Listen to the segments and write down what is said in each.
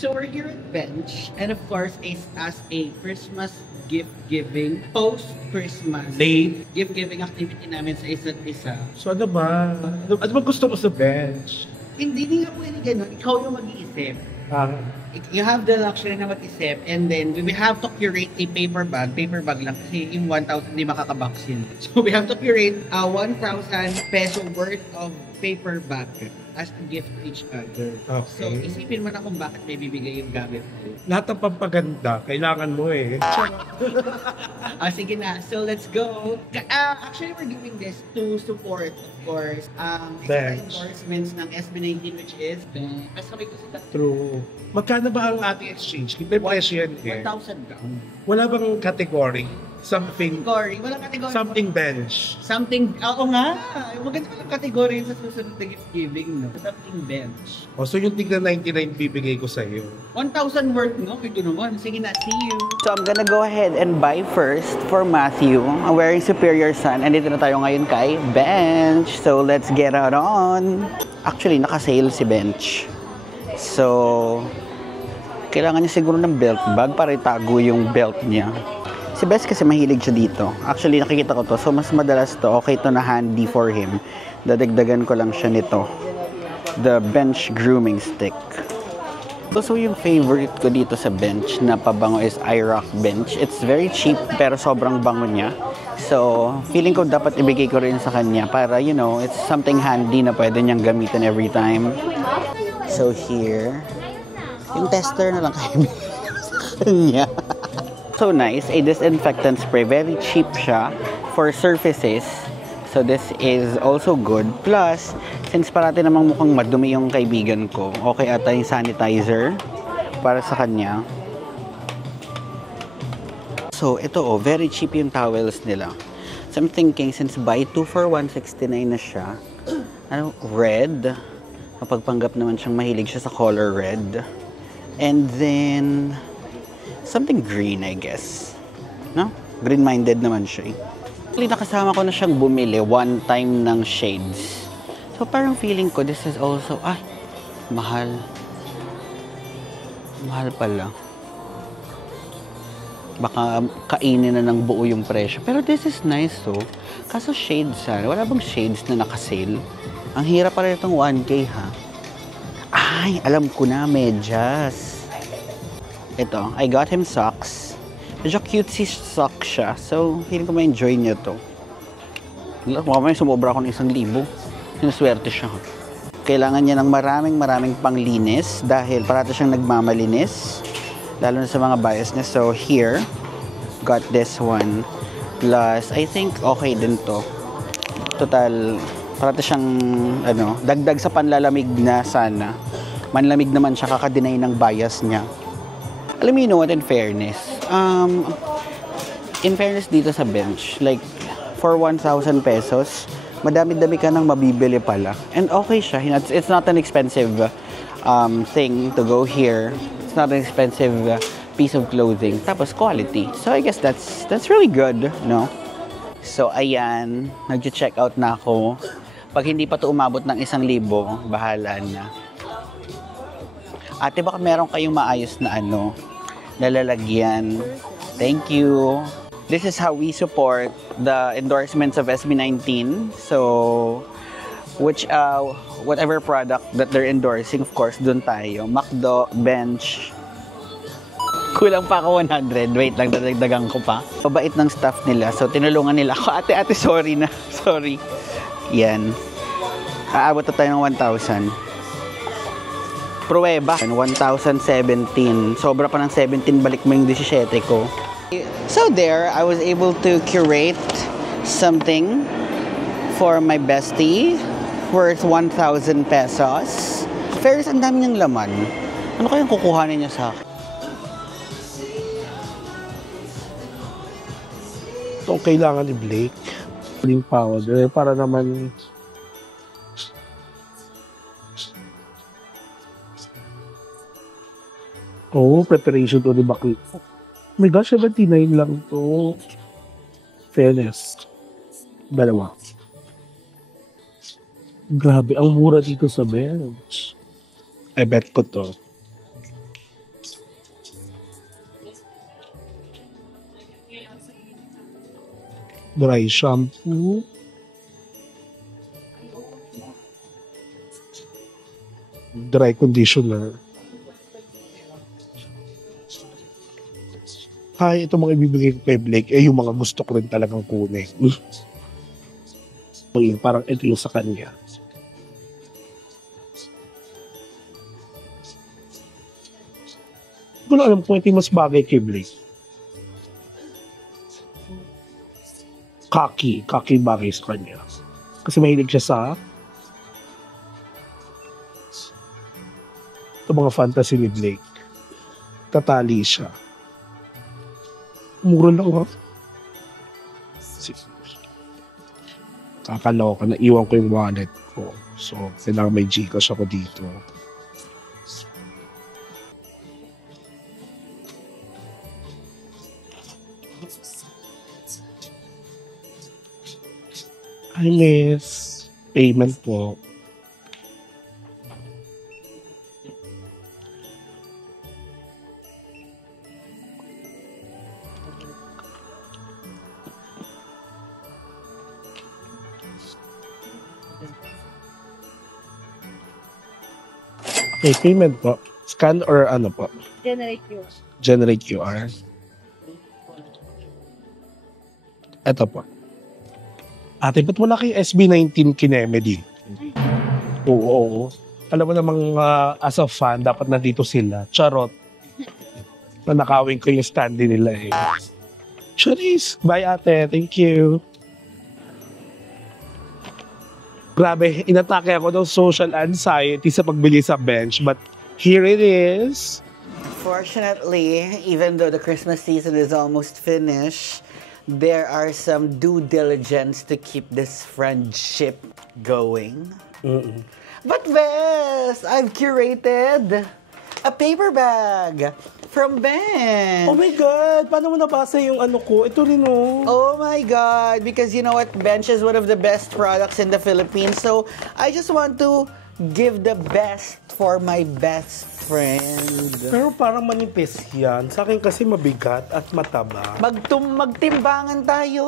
So we're here at Bench, and of course, as a Christmas gift-giving, post-Christmas gift-giving activity namin sa isa't isa. So ano ba? Ano ba gusto mo sa bench? Hindi nga pwede ganun, ikaw yung mag-iisip. You have the luxury na mag-isip, and then we have to curate a paper bag lang kasi yung 1,000 di makakabox yun. So we have to curate a 1,000 peso worth of paper bag as a gift to each other. Okay. So isipin mo na kung bakit may bibigay yung gamit mo. Lahat ng pampaganda, kailangan mo eh. Sige na, so let's go. Actually, we're doing this to support, of course, Bench. endorsements ng SB19, which is Bench. Sabi ko sila, True. Magkano ba ang ating exchange? May presyo yan eh. 1,000 down. Wala bang category? Something, Category, walang category. something bench. Something, oo nga. Maganda walang category sa susunod na gift giving, no? Something bench. O so yung tigna 99 bibigay ko sa iyo. 1,000 worth, no? Ito naman. Sige na, see you. So I'm gonna go ahead and buy first for Matthew. I'm wearing Superior Sun. And dito na tayo ngayon kay Bench. So let's get it on. Actually, naka-sale si Bench. So, kailangan niya siguro ng belt bag para itago yung belt niya. Si Bes kasi mahilig siya dito. Actually, nakikita ko to. So, mas madalas to. Okay to na handy for him. Dadagdagan ko lang siya nito. The Bench Grooming Stick. So, yung favorite ko dito sa Bench na pabango is iRock Bench. It's very cheap pero sobrang bango niya. So, feeling ko dapat ibigay ko rin sa kanya para, you know, it's something handy na pwede niyang gamitin every time. So, here, yung tester na lang kayo sa kanya. So nice, a disinfectant spray. Very cheap siya for surfaces. So this is also good. Plus, since parati namang mukhang madumi yung kaibigan ko, okay ata yung sanitizer para sa kanya. So ito very cheap yung towels nila. So I'm thinking, since buy 2 for 169 na siya, red. Mapagpanggap naman siyang mahilig siya sa color red. And then something green, I guess. No? Green-minded naman siya eh. Actually, nakasama ko na siyang bumili one time ng shades. So, parang feeling ko, this is also, mahal. Mahal pala. Baka kainin na ng buo yung presyo. Pero this is nice, oh. Kaso shades, wala bang shades na nakasale? Ang hirap pala itong 1K, ha? Ay, alam ko na, medyas. Ito, I got him socks. Medyo cutesy socks siya. So, feeling ko ma-enjoy niya to. Mamaya sumobra ako ng 1,000. Sinuswerte siya. Kailangan niya ng maraming panglinis dahil parati siyang nagmamalinis. Lalo na sa mga bias niya. So, here, got this one. Plus, I think okay din to. Total, parati siyang, dagdag sa panlalamig na sana. Manlamig naman siya, kakadinay ng bias niya. Alam mo, you know what, in fairness dito sa Bench, like, for 1,000 pesos, madami-dami ka nang mabibili pala. And okay siya. It's not an expensive thing to go here. It's not an expensive piece of clothing. Tapos quality. So I guess that's really good, no? So ayan, nag-check out na ako. Pag hindi pa to umabot ng 1,000, bahala na. Ate, baka meron kayong maayos na nalalagyan. Thank you. This is how we support the endorsements of SB19. So, whatever product that they're endorsing, of course, dun tayo. McDo, Bench. Kulang pa ako 100. Wait lang, dadagdagan ko pa. Mabait ng staff nila. So, tinulungan nila ako. Ate, sorry na. Sorry. Yan. Aabot na tayo ng 1,000. Pruweba. 1,017. Sobra pa ng 17. Balik mo yung 17 ko. So there, I was able to curate something for my bestie worth 1,000 pesos. Fairness, ang dami niyang laman. Ano kayang kukuhanin niya sa akin? Ito kailangan ni Blake. Yung powder para naman preparation to the bakit. Oh my gosh, 79 lang to. Fairness. Dalawa. Grabe, ang mura dito sa Bench. I bet ko to. Dry shampoo. Dry conditioner. Hi, ito mga ibibigay ko kay Blake, yung mga gusto ko rin talagang kunin. Parang ito yung sa kanya. Hindi ko na alam kung ito yung mas bagay kay Blake. Kaki bagay sa kanya. Kasi mahilig siya sa ito mga fantasy ni Blake. Tatali siya. Mura lang ha. Kakaloka, naiwan ko yung wallet ko. So, kailangan may Gcash ako dito. Hi, miss. Payment po. Okay, payment po. Scan or ano po? Generate QR. Generate QR. Ito po. Ate, ba't wala kayo SB19 Kinemedy? Oo. Alam mo namang as a fan, dapat nandito sila. Charot. Nanakawin ko yung standee nila eh. Charis! Bye ate, thank you. Grabe, inatake ako ng social anxiety sa pagbili sa bench, but here it is. Fortunately, even though the Christmas season is almost finished, there are some due diligence to keep this friendship going. But Bess, I've curated a paper bag from Bench. Oh my God! Paano mo nabasa yung ano ko? Ito rin oh. Oh my God! Because you know what? Bench is one of the best products in the Philippines. So, I just want to give the best for my best friend. Pero parang manipis yan. Sa akin kasi mabigat at mataba. Magtimbangan tayo.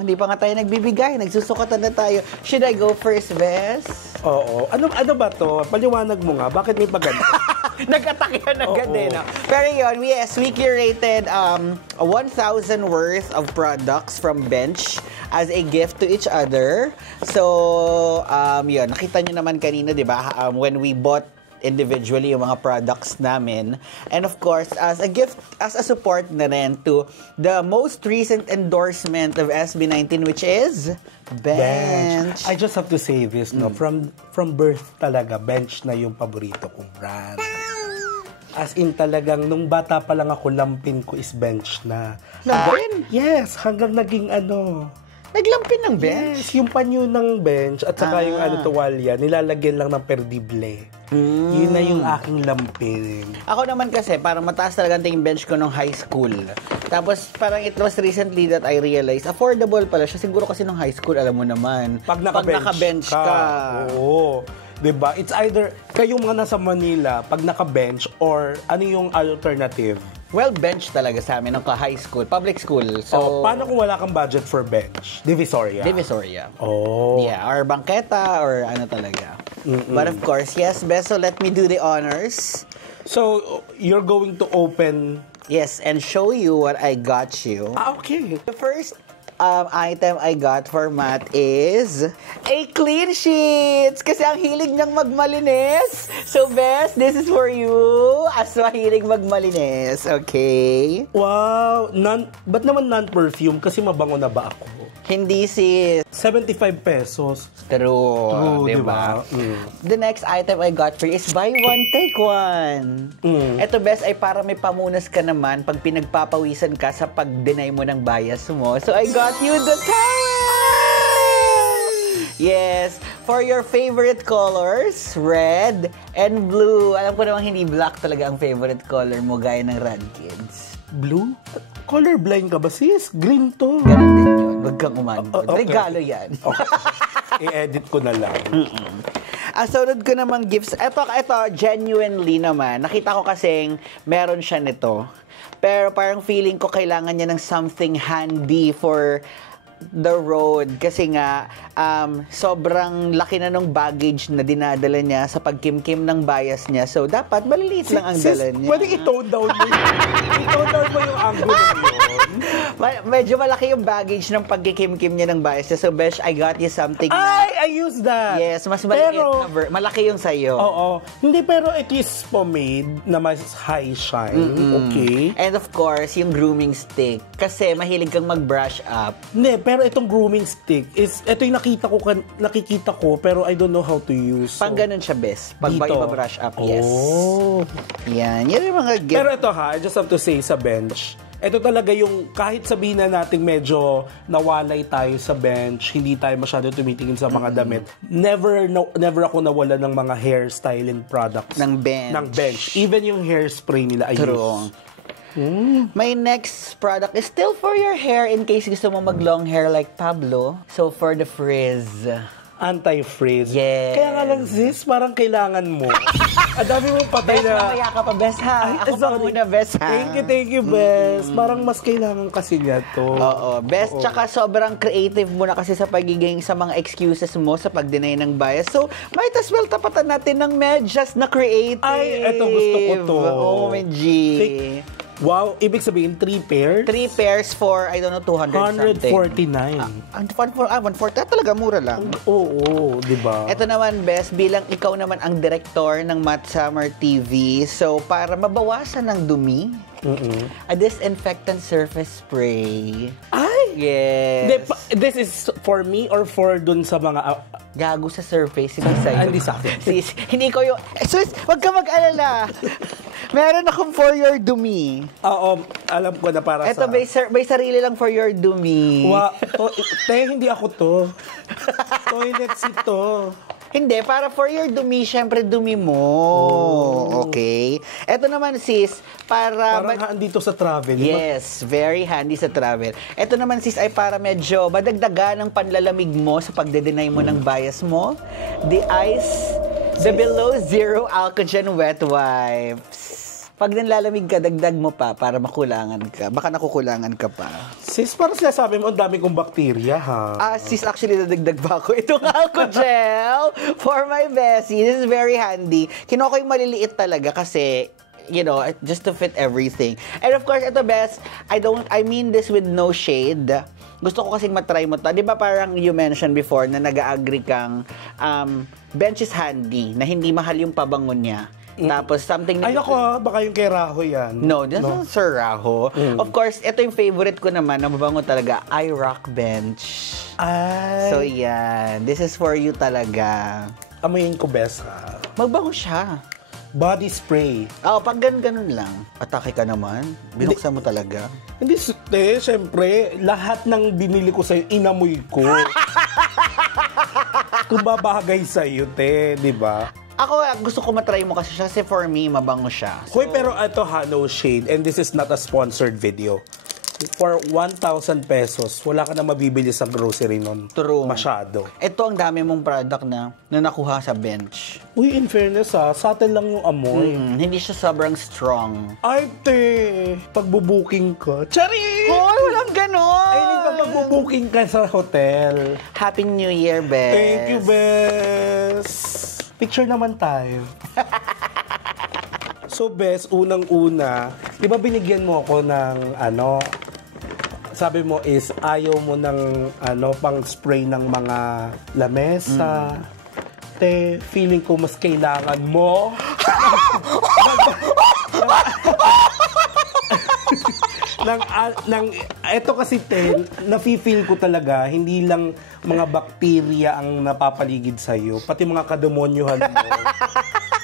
Hindi pa nga tayo nagbibigay. Nagsusukatan na tayo. Should I go first, Bess? Oo. Ano ba to? Paliwanag mo nga. Bakit may paganda? Nag-attack yan agad eh, no? Pero yun, we curated 1,000 worth of products from Bench as a gift to each other. So, yun, nakita nyo naman kanina, di ba? When we bought individually yung mga products namin. And of course, as a gift, as a support na rin to the most recent endorsement of SB19, which is Bench. I just have to say this, no? From birth talaga, Bench na yung paborito kong brand. As in talagang, nung bata pa lang ako, lampin ko is Bench na. Lampin? Yes, hanggang naging ano. Naglampin ng Bench? Yes, yung panyo ng Bench at saka yung tuwalya, nilalagyan lang ng perdible. Yun na yung aking lampin. Ako naman kasi, parang mataas talaga ang Bench ko nung high school. Tapos parang it was recently that I realized, affordable pala siya. Siguro kasi nung high school, alam mo naman. Pag naka-bench ka. Oo. Diba? It's either kayong mga nasa Manila, pag naka-bench, or ano yung alternative? Well, Bench talaga sa amin nung high school, public school. So, paano kung wala kang budget for bench? Divisoria? Divisoria. Oh. Yeah, or bangketa, or ano talaga. But of course, yes, Best, so let me do the honors. So, you're going to open... Yes, and show you what I got you. Okay. The first item I got for Matt is a clean sheets. Kasi ang hilig niyang magmalinis. So, Best, this is for you. As mahilig magmalinis. Okay? Wow. Ba't naman non-perfume? Kasi mabango na ba ako? Hindi sis. 75 pesos. True, diba? The next item I got for you is buy one, take one. Ito, Best, ay para may pamunas ka naman pag pinagpapawisan ka sa pag-deny mo ng bias mo. So, I got you the towel! Yes, for your favorite colors, red and blue. Alam ko namang hindi black talaga ang favorite color mo, gaya ng Rad Kids. Blue? Colorblind ka ba, sis? Green to. Ganun din yun. Huwag kang umangkot. Okay. Regalo yan. Okay. I-edit ko na lang. Ang sunod ko namang gifts, ito, genuinely naman. Nakita ko kasing meron siya nito. Pero parang feeling ko kailangan niya ng something handy for the road kasi nga sobrang laki na ng baggage na dinadala niya sa pagkimkim ng bias niya. So, dapat maliliit lang ang dala niya. Pwede i-tone down mo yung angulo yun. Medyo malaki yung baggage ng pagkikimkim niya ng bias niya. So, Besh, I got you something I use that. Yes, mas maliit na malaki yung sa'yo. Oo. Hindi, pero it is pomade na mas high shine. Okay. And of course, yung grooming stick. Kasi mahilig kang mag-brush up. Hindi, pero itong grooming stick is, ito yung nakikita ko, pero I don't know how to use. Pang ganun siya, best. Pag brush up, yes. Oh. Yan. Yan yung mga Pero ito I just have to say sa bench, ito talaga yung, kahit sabihin na natin medyo nawalay tayo sa bench, hindi tayo masyado tumitingin sa mga damit, never ako nawala ng mga hairstyling products. Ng bench. Even yung hairspray nila I use. My next product is still for your hair in case gusto mo mag-long hair like Pablo. So, for the frizz. Anti-frizz. Yes. Kaya nga lang sis, parang kailangan mo. Ang dami mong patay Best, na... mamaya ka pa, best ha. Ako pa muna, best ha. Thank you, best. Parang mas kailangan kasi niya to. Oo, best. Tsaka sobrang creative mo na kasi sa pagiging sa mga excuses mo sa pag-deny ng bias. So, might as well tapatan natin ng medyas na creative. Ay, eto gusto ko to. Oh, my G. Wow, ibig sabihin 3 pairs? 3 pairs for, I don't know, 200 something. 149. 140. Talaga, mura lang. Oo, di ba? Ito naman, Best, bilang ikaw naman ang director ng Matt Summer TV, so para mabawasan ng dumi, a disinfectant surface spray. Ay! Yes. This is for me or for dun sa mga... Gago sa surface, hindi sa'yo. Hindi sa akin. Sis, hindi ko yung... Sus, wag ka mag-alala. Meron akong for your dumi. Oo, alam ko na para Ito, sa... may sarili lang for your dumi. Hindi ako to. Toilet seat to. Hindi, para for your dumi, syempre dumi mo. Okay? Ito naman, sis, parang handito sa travel. Yes, very handy sa travel. Ito naman, sis, ay para medyo madagdagan ng panlalamig mo sa pagde-deny mo ng bias mo. The Below Zero Alcogen Wet Wipes. Pag nanlalamig ka, dagdag mo pa para makulangan ka. Baka nakukulangan ka pa. Sis, parang sinasabi mo, ang dami kong bakterya, ha? Sis, actually, nadagdag pa ako itong Alcogel for my bestie. This is very handy. Kinuha ko yung maliliit talaga kasi, you know, just to fit everything. And of course, ito, best, I mean this with no shade. Gusto ko kasing matry mo to. Di ba parang you mentioned before na nag-agree kang bench is handy, na hindi mahal yung pabangon niya. Tapos something na... Ay, ako, baka yung kay Raho yan. No, this is Sir Raho. Of course, ito yung favorite ko naman, na mabango talaga, iRock Bench. Ay. So, yan. This is for you talaga. Amoyin ko, best, ha? Magbango siya. Body spray. Pag ganun lang. Atake ka naman. Binuksan mo talaga. Hindi, syempre, lahat ng binili ko sa'yo, inamoy ko. Kung babagay sa'yo, di ba? Ako, gusto ko matry mo kasi for me, mabango siya. So, Hoy, pero ito ha, no shade, and this is not a sponsored video. For 1,000 pesos, wala ka na mabibili sa grocery nun. True. Masyado. Ito ang dami mong product na nakuha sa bench. Uy, in fairness ha, subtle lang yung amoy. Hindi siya sobrang strong. Ay, te, pagbubuking ka. Charing! Hoy, walang ganon! Ay, hindi pa pagbubuking ka sa hotel. Happy New Year, Bes. Thank you, Bes. Picture naman tayo. So, Bes, unang-una, di ba binigyan mo ako ng, sabi mo is, ayaw mo ng, pang spray ng mga lamesa. Te, feeling ko mas kailangan mo. Eto kasi, nafe-feel ko talaga, hindi lang mga bakterya ang napapaligid sa'yo, pati mga kademonyohan mo.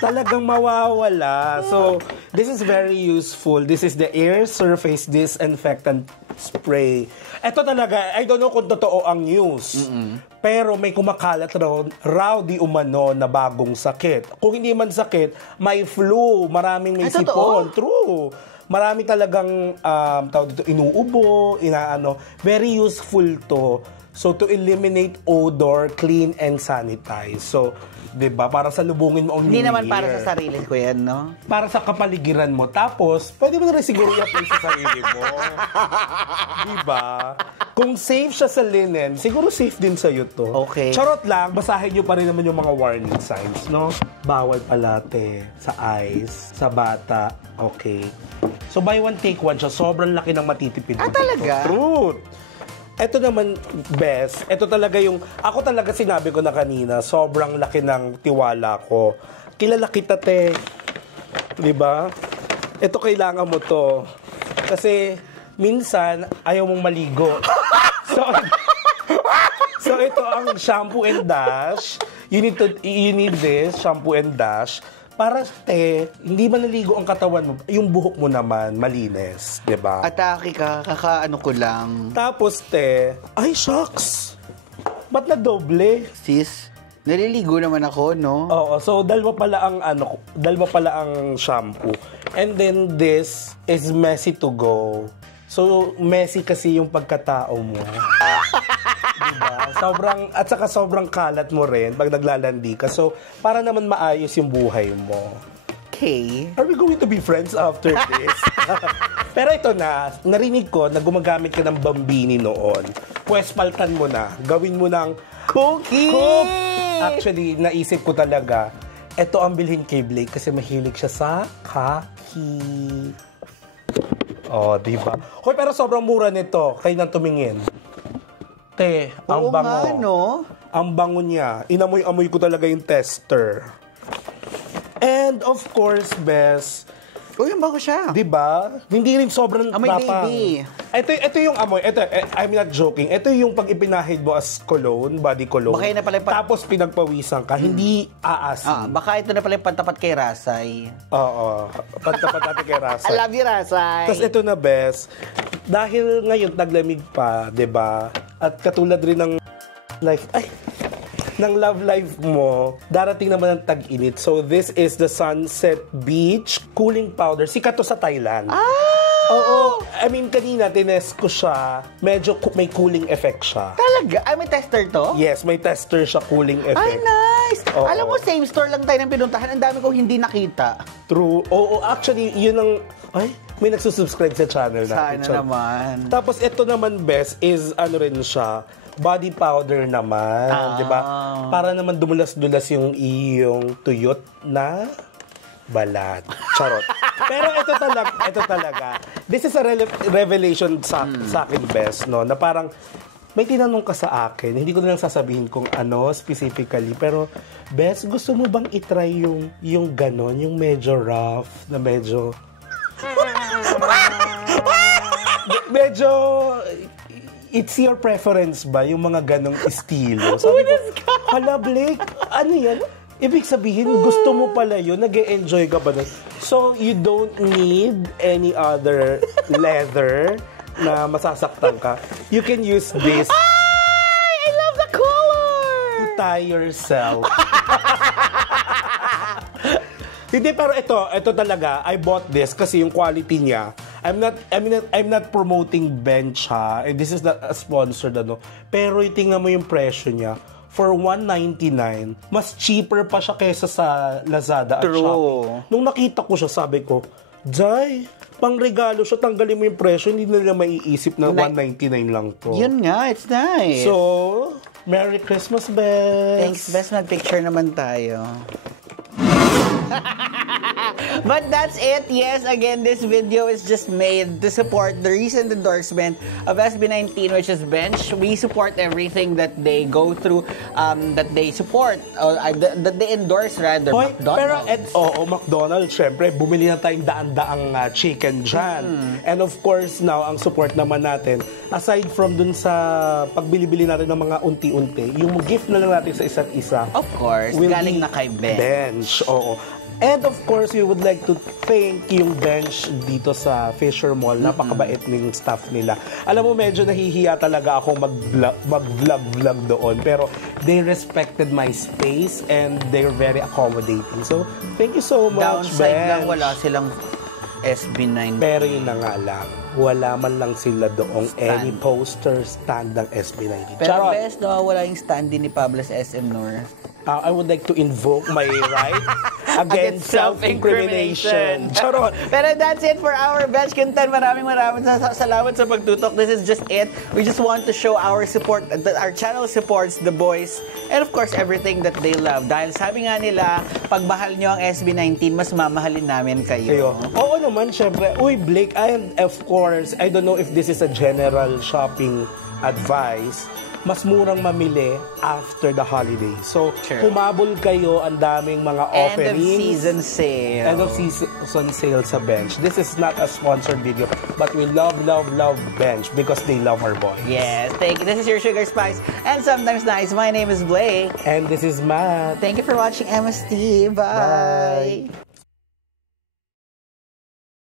Talagang mawawala. So, this is very useful. This is the Air Surface Disinfectant Spray. Ito talaga, I don't know kung totoo ang news. Pero may kumakalat raw di umano na bagong sakit. Kung hindi man sakit, may flu. Maraming may sipon. True. Marami talagang tawag dito, inuubo, very useful to. So, to eliminate odor, clean, and sanitize. So, 'Di ba? Para sa lubungin mo ang Hindi New naman Year. para sa sarili ko yan, no? Para sa kapaligiran mo. Tapos, pwede mo na rin siguro i-apply sa sarili mo. Diba? Kung safe siya sa linen, siguro safe din sa'yo to. Okay. Charot lang, basahin nyo pa rin naman yung mga warning signs, no? Bawal palate sa eyes, sa bata. Okay. So, buy one, take one siya. Sobrang laki ng matitipid mo. Talaga? Truth. Ito naman, best. Ito talaga yung, ako talaga sinabi ko na kanina, sobrang laki ng tiwala ko. Kilala kita, te. Diba? Ito kailangan mo to. Kasi, minsan, ayaw mong maligo. So ito ang shampoo and dash. You need this, shampoo and dash. Para, hindi maliligo ang katawan mo. Yung buhok mo naman, malinis. Diba? Atake ka, kakaano ko lang. Tapos, ay, shucks! Ba't na doble? Sis, naliligo naman ako, no? Oo, so dalawa pala ang shampoo. And then this is messy to go. So, messy kasi yung pagkatao mo. Diba? At saka sobrang kalat mo rin pag naglalandi ka. So, para naman maayos yung buhay mo. Okay. Are we going to be friends after this? Pero ito na, narinig ko na gumagamit ka ng Bambini noon. Pwes, paltan mo na. Gawin mo ng Cookie! Actually, naisip ko talaga, ito ang bilhin kay Blake kasi mahilig siya sa kaki. Oh, diba? Hoy, pero sobrang mura nito. Kayo nang tumingin. Ang Oo bango. nga, no? Ang bango niya. Inamoy-amoy ko talaga yung tester. And of course, Bes, Uy, ang bago siya. diba? Hindi rin sobrang Amoy tapang. baby. Ito yung amoy. I'm not joking. Ito yung pag ipinahid mo as cologne, body cologne. Baka yun na pala yung tapos pinagpawisan ka, hindi aasin. Baka ito na pala yung pantapat kay Rasay. Oo. Pantapat natin kay Rasa. I love you, Rasay. Tapos ito na, Bes. Dahil ngayon, naglamig pa, diba? At katulad rin ng ng love life mo, darating naman ang tag-init. So, this is the Sunset Beach Cooling Powder. Sikat to sa Thailand. Oo. I mean, kanina, tinest ko siya. Medyo may cooling effect siya. Talaga? Ay, may tester to? Yes, may tester siya, cooling effect. Ay, nice! Oo. Alam mo, same store lang tayo ng pinuntahan. Ang dami kong hindi nakita. True. Oo, actually, yun ang... Ay, may nagsusubscribe sa channel natin. Sana naman. Tapos, ito naman, best, is ano rin siya, body powder naman. Di ba? Para naman dumulas-dulas yung iyong tuyot na balat. Charot. Pero ito talaga. This is a revelation sa akin, best, no? Na parang, may tinanong ka sa akin, hindi ko na lang sasabihin kung ano specifically, pero, best, gusto mo bang itry yung ganon, yung medyo rough, na medyo it's your preference ba yung mga ganong estilo? Sabi ko, hala Blake, ano yan? Ibig sabihin, gusto mo pala yun, nag-e-enjoy ka ba? So, you don't need any other leather na masasaktan ka. You can use this I love the color! to tie yourself. Hindi, pero ito talaga, I bought this kasi yung quality niya. I'm not promoting Bench, ha. And this is not a sponsored, ano. Pero tingnan mo yung presyo niya. For $199, mas cheaper pa siya kesa sa Lazada at True. Shopee. Nung nakita ko siya, sabi ko, Jai, pang regalo siya, tanggalin mo yung presyo, hindi nila maiisip na $199 lang to. Yun nga, it's nice. So, Merry Christmas, Bes! Thanks, best. Mag-picture naman tayo. But that's it. Yes, again, this video is just made to support the recent endorsement of SB19, which is Bench. We support everything that they go through, that they support, that they endorse rather. Hoy, pero McDonald's. McDonald's, syempre, bumili na tayong daan-daang chicken dyan. And of course, now, ang support naman natin, aside from dun sa pagbili-bili natin ng mga unti-unti, yung gift na lang natin sa isa't isa. Of course, will galing be na kay Bench. Bench, oo. And of course, we would like to thank yung Bench dito sa Fisher Mall. Napakabait ng staff nila. Alam mo, medyo nahihiya talaga ako mag-vlog doon. Pero they respected my space and they're very accommodating. So, thank you so much, Downside Bench. lang, wala silang SB9. Pero yun na nga lang, wala man lang sila doong Stand. any poster stand ng SB19. Pero Charot. best, nawawala yung stand din ni Pablo sa SM North. I would like to invoke my right against self-incrimination. Charot! Pero that's it for our Bench Content. Maraming salamat sa pagtutok. This is just it. We just want to show our support, that our channel supports the boys and of course everything that they love. Dahil sabi nga nila, pag mahal nyo ang SB19, mas mamahalin namin kayo. Oo naman, syempre. Uy, Blake, and of course, I don't know if this is a general shopping advice, mas murang mamili after the holiday. So, humabol kayo, ang daming mga offerings. End of season sale. End of season sale sa Bench. This is not a sponsored video, but we love Bench because they love our boys. Yes, thank you. This is your Sugar Spice and Sometimes Nice. My name is Blake. And this is Matt. Thank you for watching MST. Bye.